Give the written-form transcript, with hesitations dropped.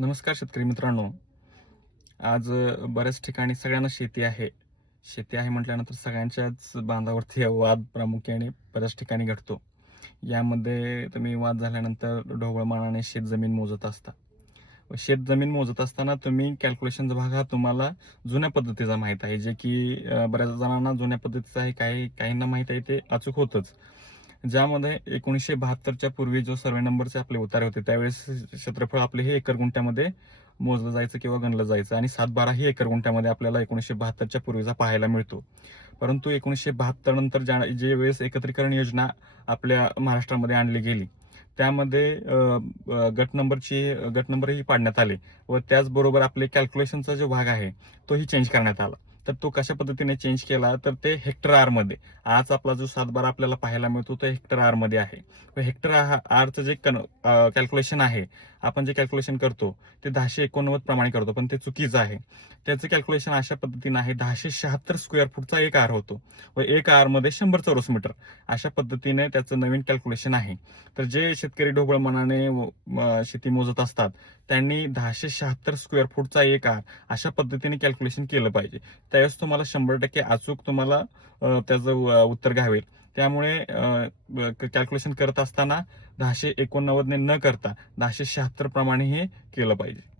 नमस्कार शेतकरी मित्रांनो. आज बऱ्याच ठिकाणी सगळ्यांना शेती आहे. शेती आहे म्हटल्यानंतर सगळ्यांच्याच बांधावरती वाद प्रामुख्याने बऱ्याच ठिकाणी घडतो. यामध्ये तुम्ही वाद झाल्यानंतर ढोबळमानाने शेतजमीन मोजत असता. व शेतजमीन मोजत असताना तुम्ही कॅल्क्युलेशनचा भाग हा तुम्हाला जुन्या पद्धतीचा माहीत आहे, जे की बऱ्याच जणांना जुन्या पद्धतीचा आहे, काहींना माहीत आहे ते अचूक होतंच. ज्यामध्ये 1972च्या पूर्वी जो सर्व्हे नंबरचे आपले उतारे होते, त्यावेळेस क्षेत्रफळ आपले हे एकर गुंठ्यामध्ये मोजलं जायचं किंवा गणलं जायचं आणि 7/12 ही एकर गुंठ्यामध्ये आपल्याला 1972च्या पूर्वीचा पाहायला मिळतो. परंतु 1972 नंतर जे वेळेस एकत्रीकरण योजना आपल्या महाराष्ट्रामध्ये आणली गेली, त्यामध्ये गट नंबरही पाडण्यात आले व त्याचबरोबर आपले कॅल्क्युलेशनचा जो भाग आहे, तोही चेंज करण्यात आला. तर तो कशा पद्धतीने चेंज केला, तर ते हेक्टर आरमध्ये. आज आपला जो 7/12 आपल्याला पाहायला मिळतो, तो हेक्टर आरमध्ये आहे. व हेक्टर आरचं जे कॅल्क्युलेशन आहे, आपण जे कॅल्क्युलेशन करतो, ते 1089 प्रमाणे करतो, पण ते चुकीचं आहे. त्याचं कॅल्क्युलेशन अशा पद्धतीनं आहे, 1076 स्क्वेअर फूटचा एक आर होतो व एक आरमध्ये 100 चौरस मीटर. अशा पद्धतीने त्याचं नवीन कॅल्क्युलेशन आहे. तर जे शेतकरी ढोबळ मनाने शेती मोजत असतात, त्यांनी 1076 स्क्वेअर फूटचा एक आर अशा पद्धतीने कॅल्क्युलेशन केलं पाहिजे. त्यावेळेस तुम्हाला 100% अचूक तुम्हाला त्याचं उत्तर घ्यावेल. त्यामुळे कॅल्क्युलेशन करत असताना 1089 ने न करता 1076 प्रमाणे हे केलं पाहिजे.